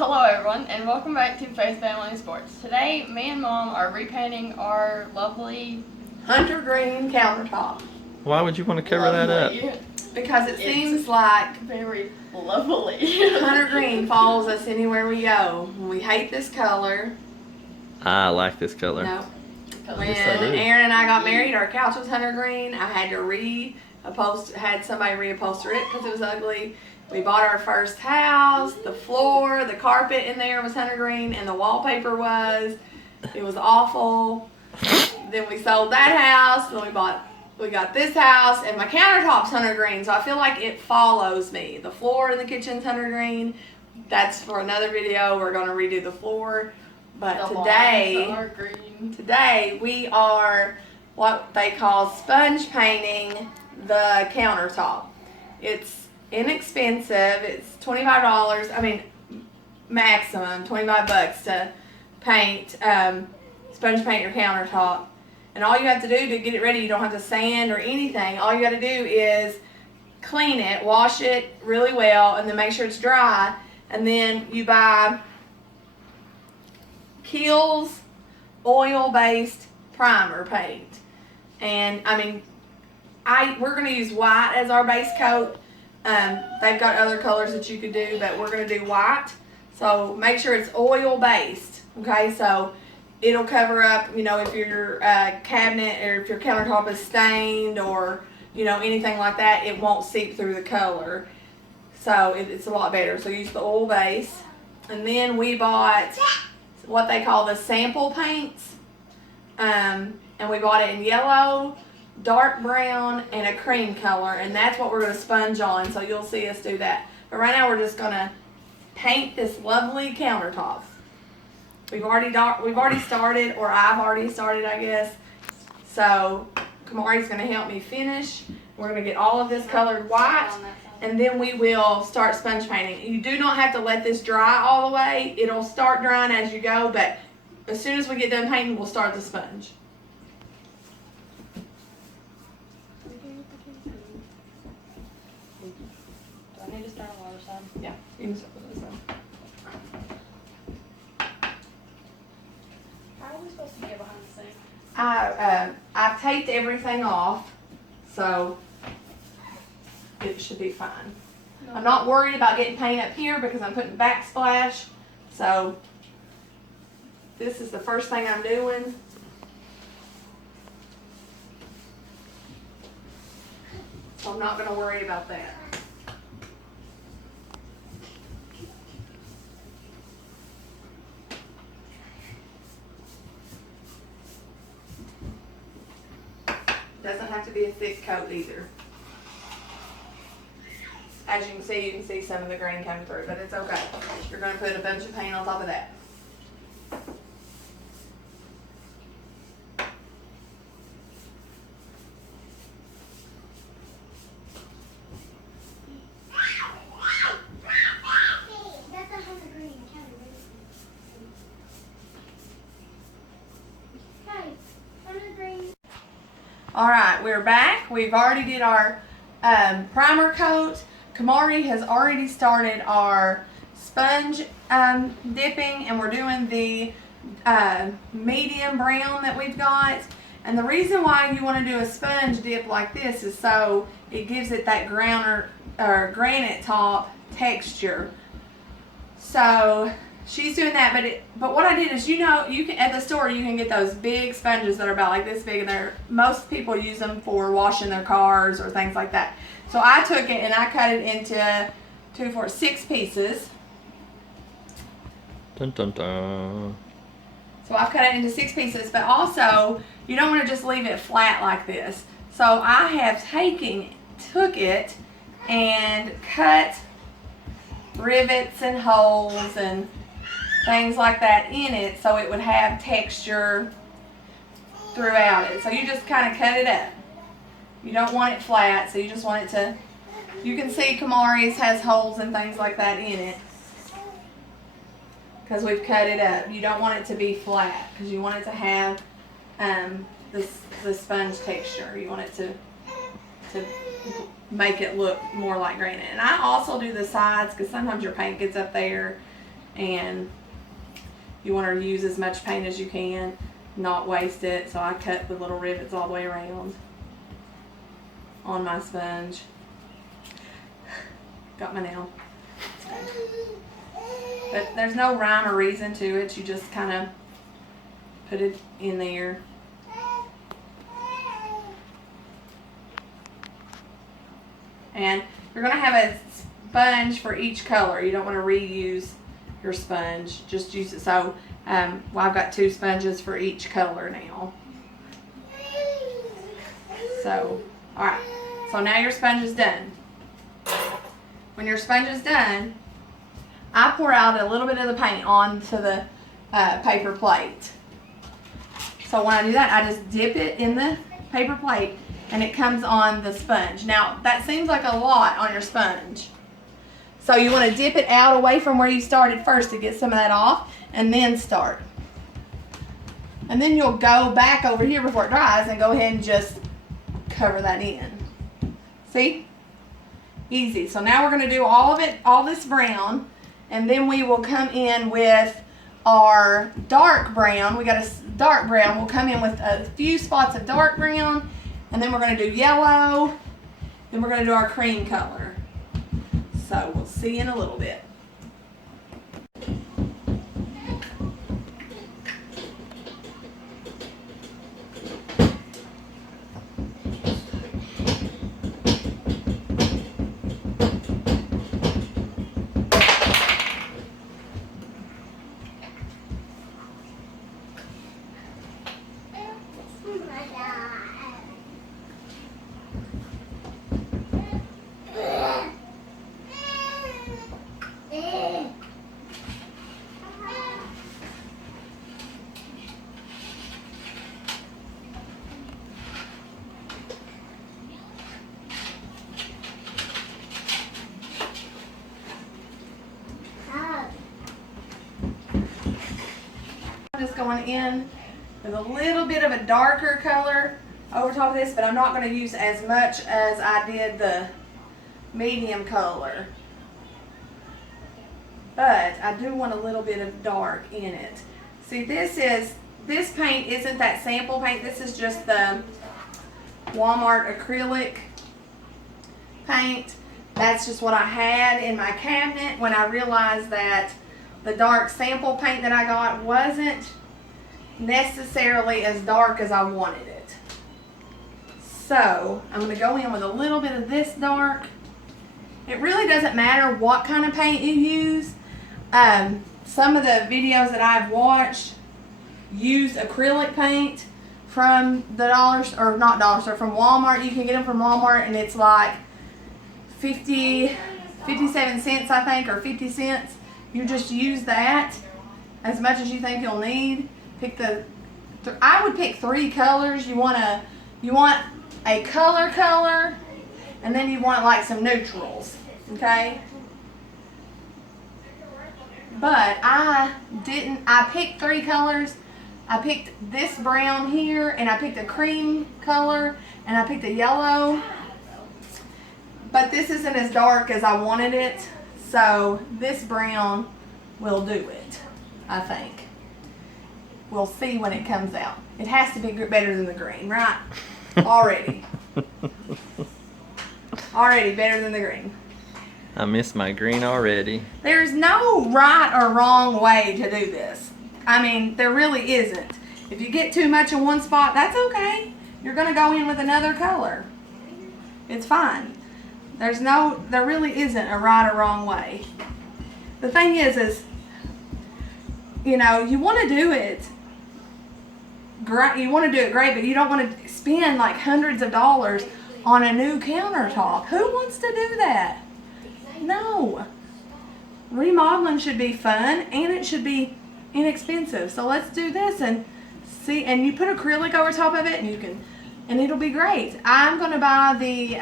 Hello everyone and welcome back to Faith Family Sports. Today me and Mom are repainting our lovely hunter green countertop. Why would you want to cover that up? Because it seems like very lovely. hunter green follows us anywhere we go. We hate this color. I like this color. No. When Yes, I do. Aaron and I got married, our couch was hunter green. I had to had somebody reupholster it because it was ugly. We bought our first house. The floor, the carpet in there was hunter green, and the wallpaper was. It was awful. Then we sold that house. Then we got this house, and my countertop's hunter green. So I feel like it follows me. The floor in the kitchen's hunter green. That's for another video. We're gonna redo the floor. But today we are what they call sponge painting the countertop. It's inexpensive. It's $25. I mean, maximum $25 to paint, sponge paint your countertop. And all you have to do to get it ready, you don't have to sand or anything. All you got to do is clean it, wash it really well, and then make sure it's dry. And then you buy Kiehl's oil-based primer paint. And I mean, we're going to use white as our base coat. They've got other colors that you could do, but we're going to do white. So make sure it's oil-based, okay? So it'll cover up, you know, if your cabinet or if your countertop is stained or, you know, anything like that, it won't seep through the color. So it's a lot better. So use the oil base. And then we bought what they call the sample paints. And we bought it in yellow, dark brown, and a cream color, and that's what we're going to sponge on, so you'll see us do that. But right now we're just going to paint this lovely countertop. We've already started, or I've already started, I guess. So Kamari's going to help me finish. We're going to get all of this colored white, and then we will start sponge painting. You do not have to let this dry all the way. It'll start drying as you go, but as soon as we get done painting, we'll start the sponge. Do I need to start on the other side? Yeah, you can start with this one. How are we supposed to get behind the sink? I've taped everything off, so it should be fine. No. I'm not worried about getting paint up here because I'm putting backsplash. So this is the first thing I'm doing. So I'm not going to worry about that. Doesn't have to be a thick coat either. As you can see some of the green coming through, but it's okay. You're going to put a bunch of paint on top of that. Alright, we're back. We've already did our primer coat. Kamari has already started our sponge dipping, and we're doing the medium brown that we've got. And the reason why you want to do a sponge dip like this is so it gives it that granite top texture. So she's doing that, but what I did is, you know, you can at the store you can get those big sponges that are about like this big, and most people use them for washing their cars or things like that. So I took it and I cut it into 6 pieces. Dun dun dun. So I've cut it into 6 pieces, but also you don't want to just leave it flat like this. So I have took it and cut rivets and holes and things like that in it so it would have texture throughout it. So you just kind of cut it up. You don't want it flat, so you just want it to, you can see Kamari's has holes and things like that in it because we've cut it up. You don't want it to be flat because you want it to have the sponge texture. You want it to make it look more like granite. And I also do the sides because sometimes your paint gets up there and you want to use as much paint as you can, not waste it. So I cut the little rivets all the way around on my sponge. Got my nail. But there's no rhyme or reason to it. You just kind of put it in there. And you're going to have a sponge for each color. You don't want to reuse your sponge. Just use it. So, well, I've got 2 sponges for each color now. So, alright. So now your sponge is done. When your sponge is done, I pour out a little bit of the paint onto the paper plate. So when I do that, I just dip it in the paper plate and it comes on the sponge. Now that seems like a lot on your sponge. So you want to dip it out away from where you started first to get some of that off and then start. And then you'll go back over here before it dries and go ahead and just cover that in. See? Easy. So now we're going to do all of it, all this brown, and then we will come in with our dark brown. We got a dark brown. We'll come in with a few spots of dark brown, and then we're going to do yellow, then we're going to do our cream color. So we'll see in a little bit. Just going in with a little bit of a darker color over top of this, but I'm not going to use as much as I did the medium color. But I do want a little bit of dark in it. See, this paint isn't that sample paint. This is just the Walmart acrylic paint. That's just what I had in my cabinet when I realized that the dark sample paint that I got wasn't necessarily as dark as I wanted it. So I'm going to go in with a little bit of this dark. It really doesn't matter what kind of paint you use. Some of the videos that I've watched use acrylic paint from the from Walmart. You can get them from Walmart and it's like 57 cents, I think, or 50 cents. You just use that as much as you think you'll need. I would pick 3 colors. You want a color, and then you want like some neutrals, okay? But I picked 3 colors. I picked this brown here, and I picked a cream color, and I picked a yellow. But this isn't as dark as I wanted it. So this brown will do it, I think. We'll see when it comes out. It has to be better than the green, right? Already. Already better than the green. I miss my green already. There's no right or wrong way to do this. I mean, there really isn't. If you get too much in one spot, that's okay. You're going to go in with another color. It's fine. There really isn't a right or wrong way. The thing is, you know, you want to do it great. You want to do it great, but you don't want to spend like hundreds of dollars on a new countertop. Who wants to do that? No. Remodeling should be fun and it should be inexpensive. So let's do this and see. And you put acrylic over top of it, and it'll be great. I'm going to buy the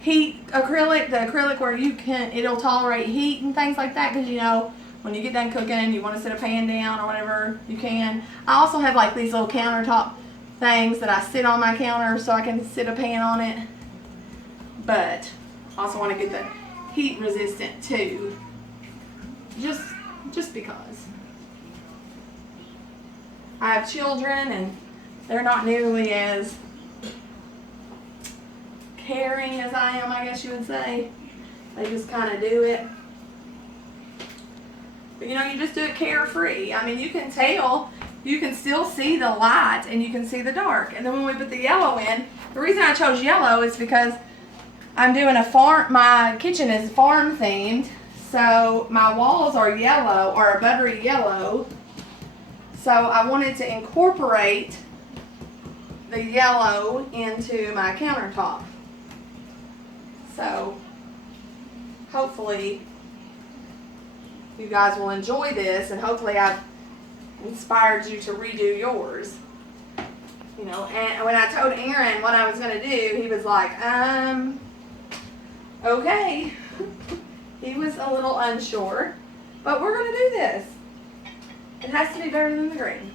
heat acrylic, the acrylic where it'll tolerate heat and things like that, because you know when you get done cooking you want to set a pan down or whatever you can. I also have like these little countertop things that I sit on my counter so I can sit a pan on it, but I also want to get the heat resistant too. just because. I have children and they're not nearly as caring as I am, I guess you would say. They just kind of do it. But you know, you just do it carefree. I mean, you can tell, you can still see the light and you can see the dark. And then when we put the yellow in, the reason I chose yellow is because I'm doing a farm, my kitchen is farm themed. So my walls are yellow, or a buttery yellow. So I wanted to incorporate the yellow into my countertop. So hopefully you guys will enjoy this, and hopefully I've inspired you to redo yours. You know, and when I told Aaron what I was going to do, he was like, okay. He was a little unsure, but we're going to do this. It has to be better than the green.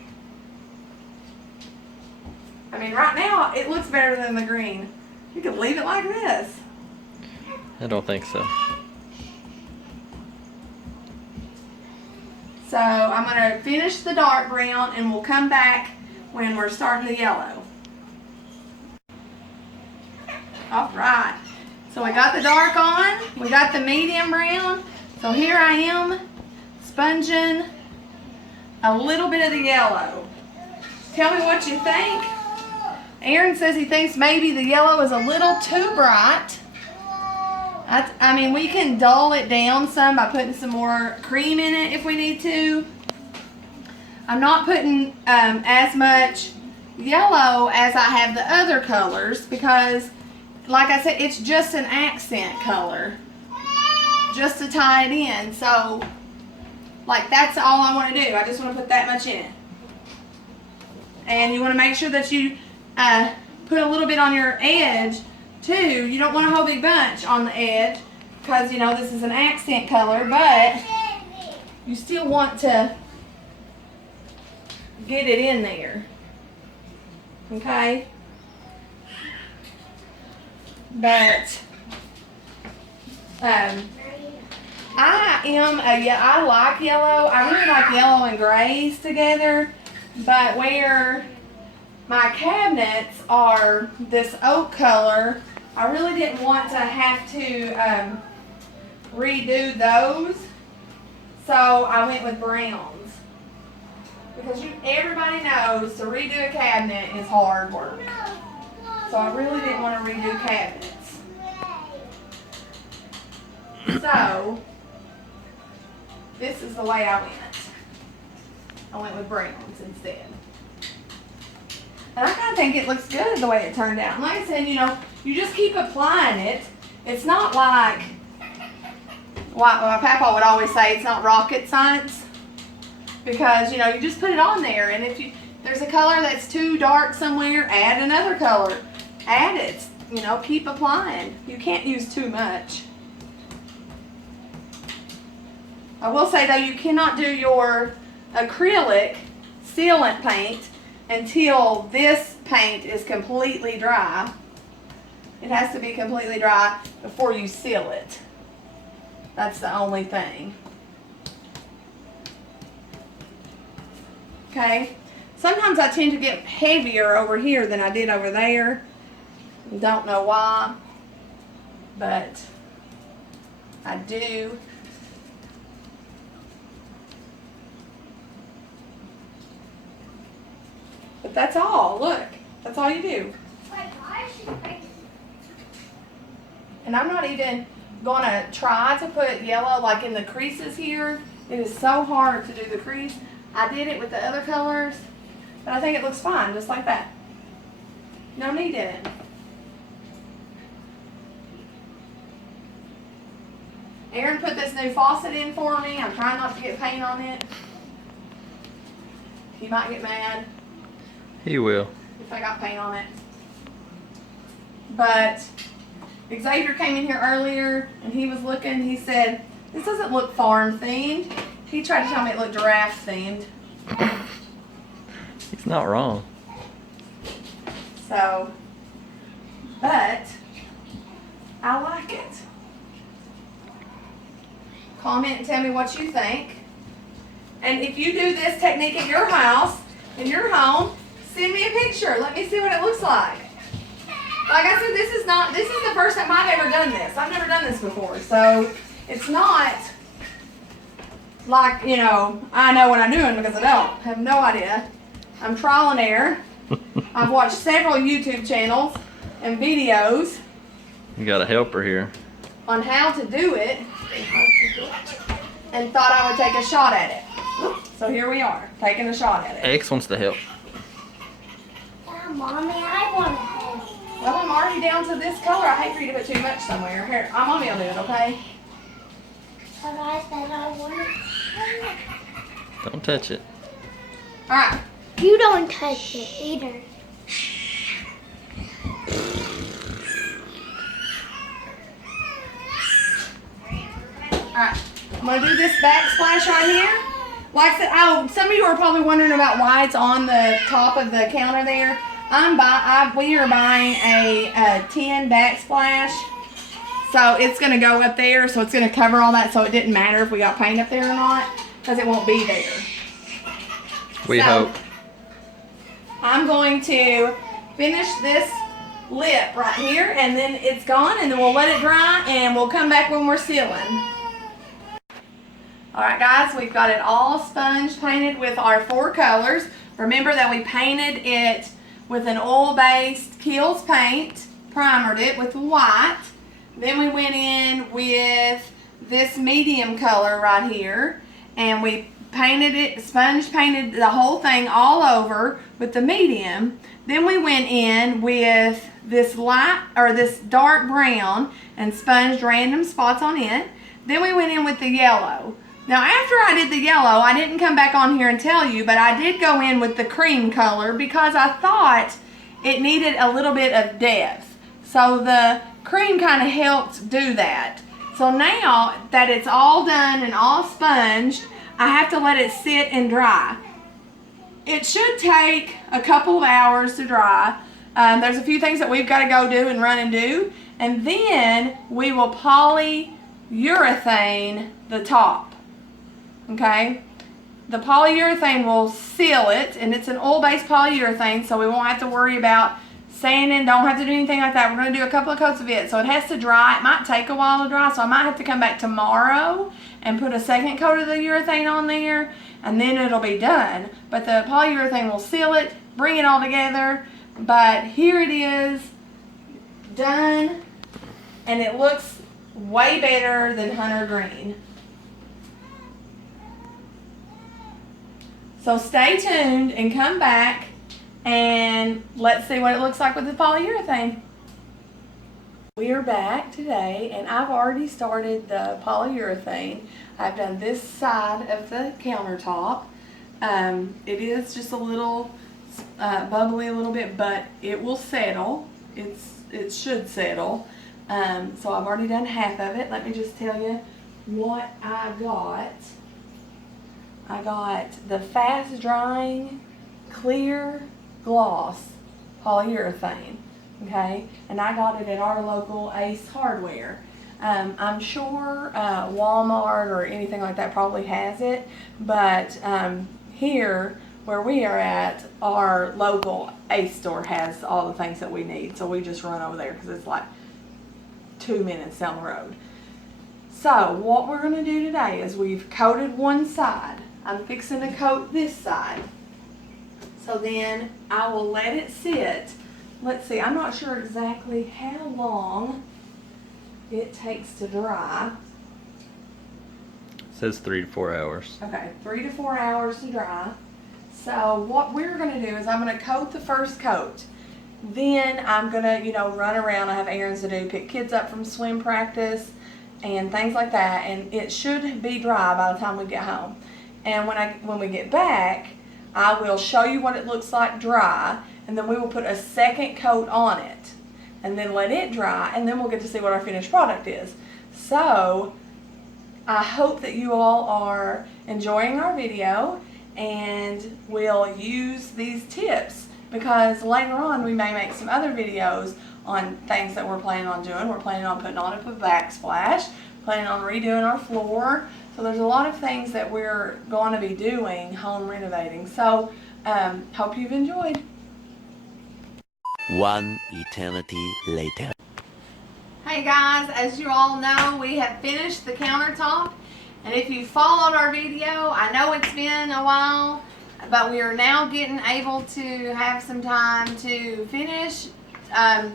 I mean, right now, it looks better than the green. You could leave it like this. I don't think so. So I'm going to finish the dark brown and we'll come back when we're starting the yellow. Alright, so we got the dark on, we got the medium brown. So here I am sponging a little bit of the yellow. Tell me what you think. Aaron says he thinks maybe the yellow is a little too bright. I mean, we can dull it down some by putting some more cream in it if we need to. I'm not putting as much yellow as I have the other colors because, like I said, it's just an accent color, just to tie it in. So, like, that's all I want to do. I just want to put that much in it. And you want to make sure that you put a little bit on your edge too. You don't want a whole big bunch on the edge because, you know, this is an accent color, but you still want to get it in there. Okay? But I like yellow. I really like yellow and grays together, but where my cabinets are this oak color, I really didn't want to have to redo those, so I went with browns. Because everybody knows to redo a cabinet is hard work. So I really didn't want to redo cabinets. So, this is the way I went. I went with browns instead. And I kind of think it looks good the way it turned out. And like I said, you know, you just keep applying it. It's not like what my papa would always say, it's not rocket science. Because, you know, you just put it on there. And if there's a color that's too dark somewhere, add another color. Add it. You know, keep applying. You can't use too much. I will say, though, you cannot do your acrylic sealant paint until this paint is completely dry. It has to be completely dry before you seal it. That's the only thing. Okay? Sometimes I tend to get heavier over here than I did over there. Don't know why, but I do. But that's all. Look, that's all you do. And I'm not even going to try to put yellow like in the creases here. It is so hard to do the crease. I did it with the other colors, but I think it looks fine, just like that. No need in it. Aaron put this new faucet in for me. I'm trying not to get paint on it. He might get mad. He will. If I got paint on it. But Xavier came in here earlier and he was looking, he said, this doesn't look farm themed. He tried to tell me it looked giraffe themed. He's not wrong. So, but I like it. comment and tell me what you think. And if you do this technique at your house, in your home, send me a picture. Let me see what it looks like. Like I said, this is the first time I've ever done this. I've never done this before. So it's not like, you know, I know what I'm doing, because I don't. I have no idea. I'm trial and error. I've watched several YouTube channels and videos You got a helper here. on how to do it, and thought I would take a shot at it. So here we are, taking a shot at it. X wants to help. Yeah, Mommy, I want to help. Well, I'm already down to this color. I hate for you to put too much somewhere. Here, Mommy will do it, okay? But I said I want to. Don't touch it. Alright. You don't touch it either. Alright. I'm going to do this backsplash right here. Like I said, some of you are probably wondering about why it's on the top of the counter there. We are buying a 10 backsplash. So it's going to go up there, so it's going to cover all that, so it didn't matter if we got paint up there or not, because it won't be there. We hope. I'm going to finish this lip right here, and then it's gone, and then we'll let it dry, and we'll come back when we're sealing. Alright guys, we've got it all sponge painted with our 4 colors. Remember that we painted it with an oil-based Kills paint, primered it with white. Then we went in with this medium color right here, and we painted it, sponge painted the whole thing all over with the medium. Then we went in with this light, or this dark brown, and sponged random spots on it. Then we went in with the yellow. Now after I did the yellow, I didn't come back on here and tell you, but I did go in with the cream color because I thought it needed a little bit of depth. So the cream kind of helped do that. So now that it's all done and all sponged, I have to let it sit and dry. It should take a couple of hours to dry. There's a few things that we've got to go do and run and do. And then we will polyurethane the top. Okay? The polyurethane will seal it, and it's an oil-based polyurethane, so we won't have to worry about sanding, don't have to do anything like that. We're going to do a couple of coats of it, so it has to dry. It might take a while to dry, so I might have to come back tomorrow and put a second coat of the urethane on there, and then it'll be done. But the polyurethane will seal it, bring it all together. But here it is, done, and it looks way better than Hunter Green. So stay tuned and come back, and let's see what it looks like with the polyurethane. We are back today, and I've already started the polyurethane. I've done this side of the countertop. It is just a little bubbly a little bit, but it will settle. It should settle. So I've already done half of it. Let me just tell you what I got. I got the fast drying clear gloss polyurethane, okay, and I got it at our local Ace Hardware. I'm sure Walmart or anything like that probably has it, but here where we are at, our local Ace store has all the things that we need, so we just run over there because it's like 2 minutes down the road. So what we're going to do today is we've coated one side. I'm fixing to coat this side. So then I will let it sit. Let's see, I'm not sure exactly how long it takes to dry. It says 3 to 4 hours. Okay, 3 to 4 hours to dry. So what we're going to do is I'm going to coat the first coat. Then I'm going to, run around. I have errands to do, pick kids up from swim practice and things like that. And it should be dry by the time we get home. And when we get back, I will show you what it looks like dry, and then we will put a second coat on it, and then let it dry, and then we'll get to see what our finished product is. So, I hope that you all are enjoying our video, and will use these tips, because later on we may make some other videos on things that we're planning on doing. We're planning on putting on a backsplash. planning on redoing our floor. So there's a lot of things that we're going to be doing home renovating. So hope you've enjoyed. One eternity later. Hey guys, as you all know, we have finished the countertop. And if you followed our video, I know it's been a while, but we are now getting able to have some time to finish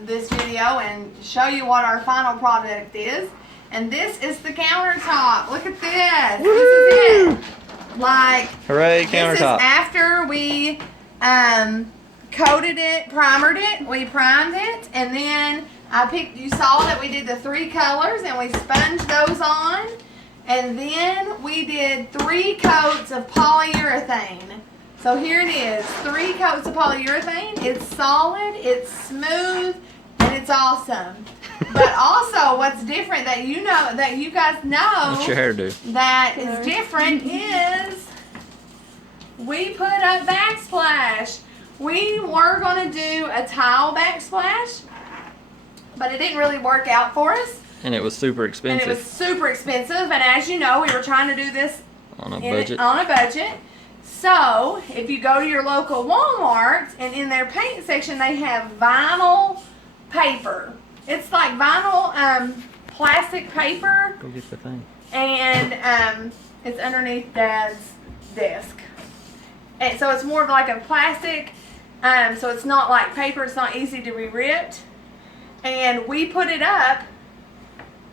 this video and show you what our final product is. And this is the countertop. Look at this. Woo! This is it. Like, Hooray, this countertop. is after we coated it, primered it, we primed it, and then you saw that we did the 3 colors and we sponged those on. And then we did 3 coats of polyurethane. So here it is, 3 coats of polyurethane. It's solid, it's smooth, and it's awesome. But also, what's different that you guys know, What's your hair do? that is different is we put up backsplash. We were going to do a tile backsplash, but it didn't really work out for us. And it was super And expensive. it was super expensive, and as you know, we were trying to do this On a budget. on a budget. So, if you go to your local Walmart, and in their paint section, they have vinyl paper. It's like vinyl plastic paper, Go get the thing. and it's underneath Dad's desk. And so it's more of like a plastic, so it's not like paper, it's not easy to be ripped. And we put it up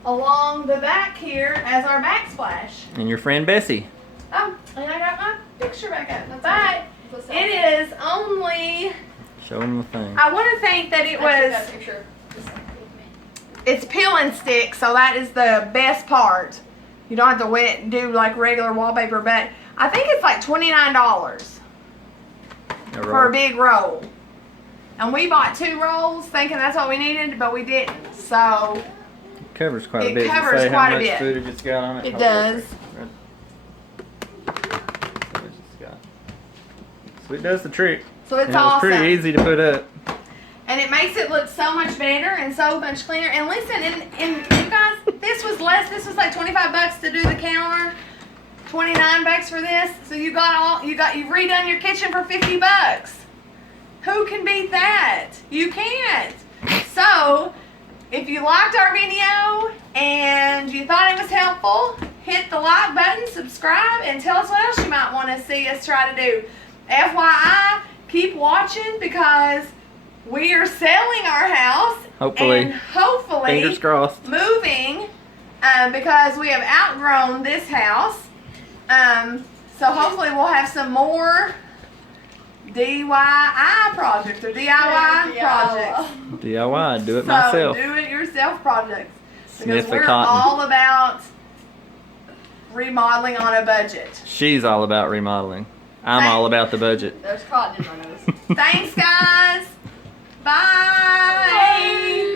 along the back here as our backsplash. And your friend Bessie. Oh, and I got my picture back up. But it is only, Show him the thing. I want to think that it was, it's peel and stick, so that is the best part. You don't have to do like regular wallpaper, but I think it's like $29 for a big roll. And we bought 2 rolls thinking that's what we needed, but we didn't. So It covers quite a It bit. Does it covers say quite a how much bit. footage it's got on it? It Oh, does. footage it's got. So it does the trick. So it's And it was awesome. pretty easy to put up. And it makes it look so much better and so much cleaner. And listen, and you guys, this was less. This was like $25 to do the counter, $29 for this. So you've redone your kitchen for $50. Who can beat that? You can't. So if you liked our video and you thought it was helpful, hit the like button, subscribe, and tell us what else you might want to see us try to do. FYI, keep watching because we are selling our house. Hopefully. And hopefully Fingers crossed. moving because we have outgrown this house. So hopefully we'll have some more DIY projects or DIY projects. DIY, do it So myself. do it yourself projects. Because Sniff the we're cotton. all about remodeling on a budget. She's all about remodeling. I'm all about the budget. There's cotton in my nose. Thanks guys. Bye.